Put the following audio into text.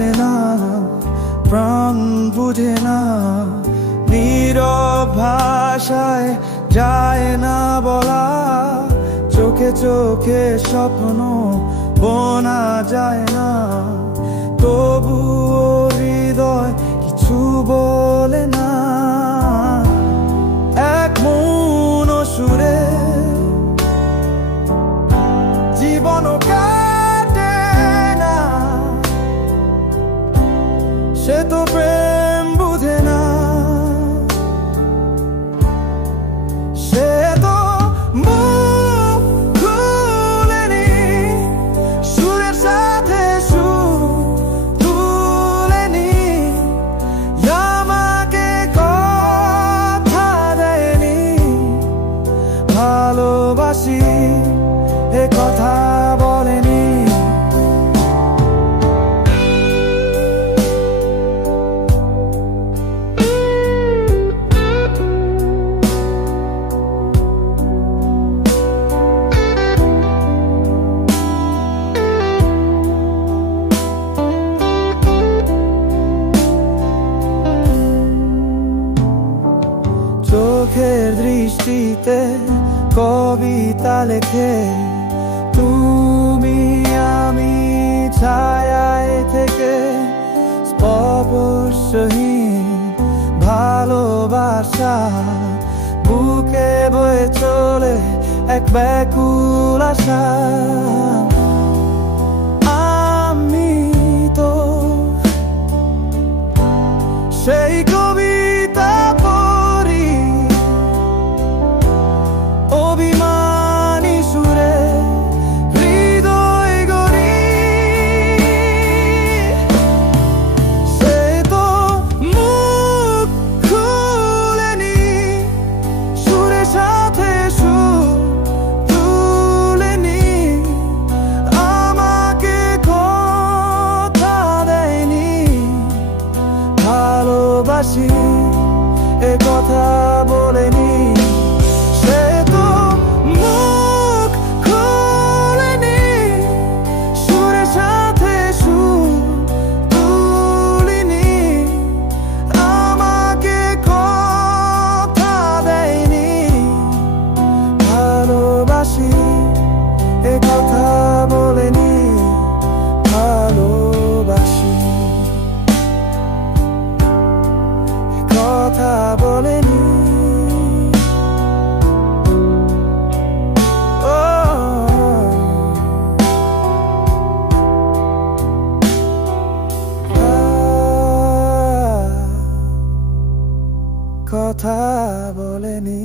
জানে না, প্রাণ বুঝে না, নীরব ভাষায় যায় না বলা, চোখে চোখে স্বপ্ন বোনা যায় না, তবুও হৃদয় কিছু বলে না। এক মন সুরে জীবন কাটে না, সে তো প্রেম বুঝে না, সে তো মুখ খুলেনি, সুরের সাথে সুর তুলেনি, আমাকে কথা দেয়নি ভালোবাসি, এ কথা বলেনি। চোখের দৃষ্টিতে কবিতা লেখে তুমি আমি, ছায়ায় থেকে স্পর্শহীন ভালোবাসা, বুকে বয়ে চলে এক ব্যাকুল আশা। আমি তো সেই কবিতা পড়ি, অভিমানী সুরে হৃদয় গড়ি, সে তো মুখ খুলেনি, সুরের সাথে সুর তুলেনি, আমাকে কথা দেয়নি ভালোবাসি, এ কথা বলেনি। সে তো মুখ খুলেনি, সুরের সাথে সুর তুলিনি, আমাকে কথা দেয়নি ভালোবাসি, এ কথা বলেনি ভালোবাসি, এ কথা বলেনি। কথা বলেনি।